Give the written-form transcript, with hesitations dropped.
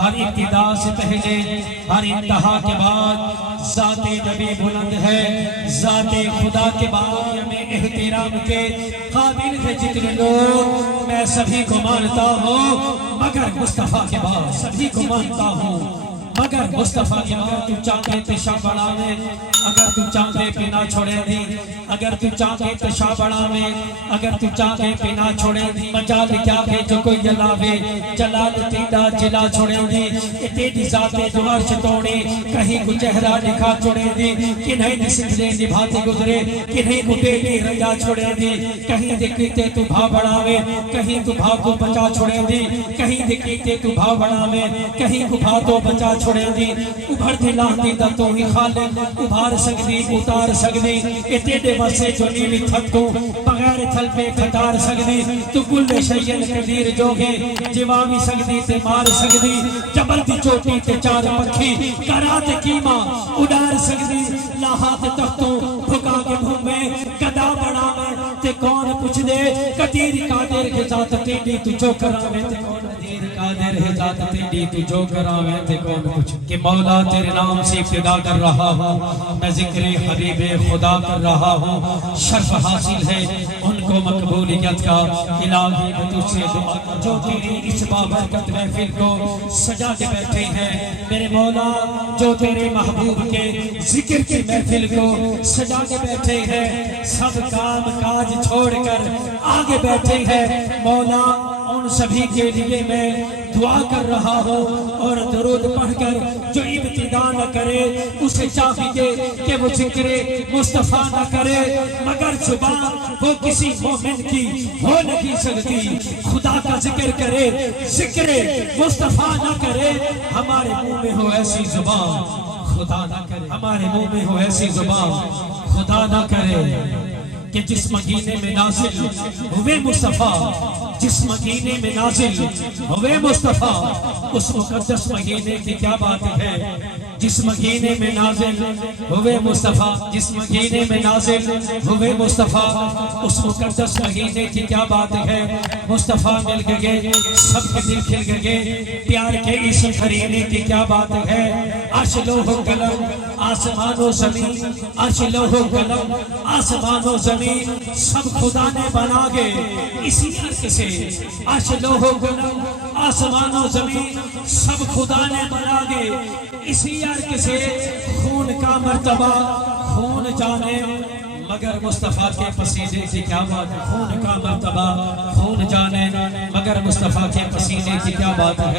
ہر ابتدا سے پہلے ہر انتہا کے بعد ذات نبی بلند ہے، ذات خدا کے بعد میں احترام کے قابل ہے جتنے لوگ، میں سبھی کو مانتا ہوں مگر مصطفیٰ کے بعد سبھی کو مانتا ہوں مگر مصطفیٰ کے بعد۔ تو چاہتے تشا بڑا میں اگر تو چاہتے پینا چھوڑے دی، اگر تو چاہتے تشا بڑا میں اگر تو چاہتے پینا چھوڑے دی، مجال کیا ہے جو کوئی جلاوے جلال تیڑا جلا چھوڑے دی، تیری ذات جو عرش توڑی کہیں کو چہرہ دکھا چھوڑے دی، کنہیں نسکرے نبھاتے گزرے کنہیں کو ٹیلی رنگا چھوڑے دی، کہیں دکھتے تو بھا بڑھاوے کہیں تو بھا کو بچا چھوڑے دی، کہیں دکھتے تو بھا بڑھاوے کہیں کو بھا تو بچا چھوڑے دی، ابھر دلاتی دا تو ہی خالق ابھار سکتی اتار سکتی، اے تیڑے بسے جو نیوی تھک کو بغیر تھل پہ کھٹار سکتی، تو کل شیئن قدیر جو گے جوامی سکتی تے مار سکتی، جبل دی چوٹی تے چار پکھی کرات کیما اڈار سکتی، لاہات تختوں بھکا کے بھومے گدا بڑا میں تے کون پوچھ دے قدیر قادر کے ذات تیڑی تو جو کراوے تے کون قدیر قادر ہے ذات تیڑی تو جو کراوے تے کون پوچھ کہ مولا تیرے نام سے ابتدا کر رہا ہوں، میں ذکر حبیب خدا کر رہا ہوں، شرف حاصل ہے ان کو مقبولیت کا، الہی میں تجھ سے دعا جو تیری اس بابرکت محفل کو سجا کے بیٹھے ہیں، میرے مولا جو تیرے محبوب کے ذکر کی محفل کو سجا کے بیٹھے ہیں، سب کام کاج چھوڑ کر آگے بیٹھے ہیں، مولا ان سبھی کے لیے میں دعا کر رہا ہوں، اور درود پڑھ کر جو ابتدا نہ کرے اسے چاہیے کہ وہ ذکر مصطفیٰ نہ کرے، مگر زبان وہ کسی مومن کی ہو نہیں سکتی، خدا کا ذکر کرے ذکر مصطفیٰ نہ کرے، ہمارے منہ میں ہو ایسی زبان خدا نہ کرے، ہمارے منہ میں ہو ایسی زبان خدا نہ کرے کہ جس مہینے میں نازل ہوئے مصطفیٰ، جس مہینے میں نازل ہوئے مصطفیٰ، اس مقدس مہینے کی کیا بات ہے، جس مہینے میں نازل ہوئے مصطفیٰ، جس مہینے میں نازل ہوئے مصطفیٰ، اس مقدس مہینے کی کیا بات ہے، مصطفیٰ مل گئے سب کے دل کھل گئے، پیار کے اس خرینے کی کیا بات ہے، عرش لوح و قلم آسمان و زمین، عرش لوح و قلم آسمان و زمین سب خدا نے بنا گے اسی عرق سے، عرش لوح و قلم آسمان و زمین سب خدا نے بنا گے اسی عرق سے، خون کا مرتبہ خون جانے مگر مصطفیٰ کے پسینے کی کیا بات ہے، خون کا مرتبہ خون جانے مگر مصطفیٰ کے پسینے کی کیا بات ہے۔